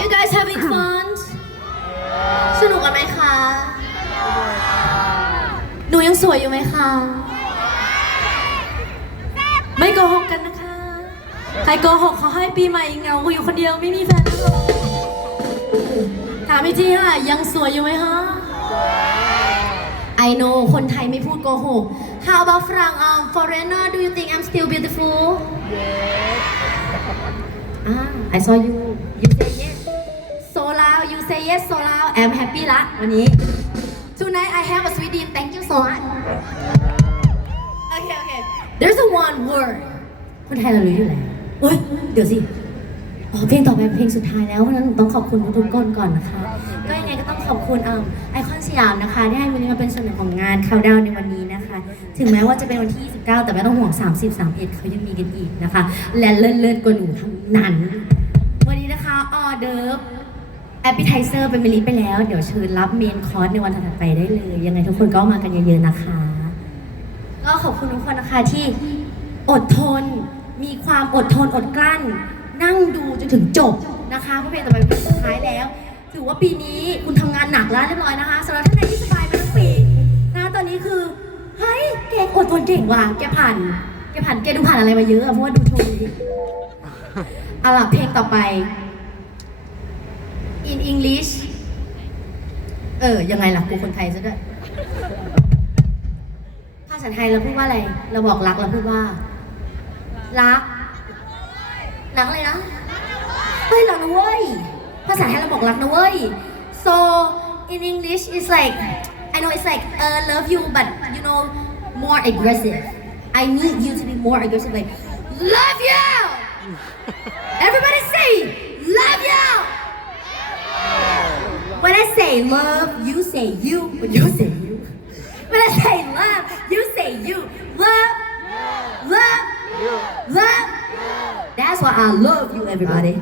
You guys having fun สนุกกันไหมคะ หนูยังสวยอยู่ไหมคะ ไม่โกหกกันนะคะ ใครโกหกเขาให้ปีใหม่เงาอยู่คนเดียวไม่มีแฟนถามอีกทีค่ะยังสวยอยู่ไหมคะ ไอโนคนไทยไม่พูดโกหก How about ฝรั่ง um foreigner do you think I'm still beautiful Ah I saw you you say yes so loud you say yes so loud I'm happy ละวันนี้ Tonight I have a sweet dream thank you so much Okay okay There's a one word คนไทยเรารู้อยู่แล้วเฮ้ยเดี๋ยวสิอ๋อเพลงต่อไปเป็นเพลงสุดท้ายแล้วเพราะฉะนั้นหนูต้องขอบคุณทุกๆคนก่อนนะคะ ก็ยังไงก็ต้องขอบคุณไอคอนสยามนะคะที่ให้มินนี่มาเป็นส่วนหนึ่งของงานคาวดาวในวันนี้นะคะ ถึงแม้ว่าจะเป็นวันที่ 29 แต่ไม่ต้องห่วง 30 31เขายังมีกันอีกนะคะ และเลิศๆกว่าหนูทั้งนั้น วันนี้นะคะออเดิร์ฟแอปเปิลไทเซอร์เป็นมิลิไปแล้ว เดี๋ยวเชิญรับเมนคอร์สในวันถัดไปได้เลย ยังไงทุกคนก็มากันเยอะๆนะคะ ก็ขอบคุณทุกคนนะคะที่อดทน มีความอดทนอดกลั้น นั่งดูจนถึงจบนะคะเพราะเพลงต่อไปเป็นเพลงสุดท้ายแล้ว ถือว่าปีนี้คุณทำงานหนักแล้วเรียบร้อยนะคะสำหรับท่านใดที่ อดทนเก่งว่ะแกผ่าน แกผ่านแกดูผ่านอะไรมาเยอะอะเพราะว่าดูโชว์นี้เอาล่ะเพลงต่อไป in English เออ ยังไงล่ะกูคนไทยซะด้วยภาษาไทยเราพูดว่าอะไร เราบอกรักเราพูดว่า รัก รักอะไรนะ เฮ้ย รักนะเว้ย ภาษาไทยเราบอกรักนะเว้ย so in English it's like I know it's like uh love you but you know more aggressive. I need you to be more aggressive like love you! Everybody say love you! When I say love you say you. When you say you. When I say love you say you. Love love love. That's why I love you everybody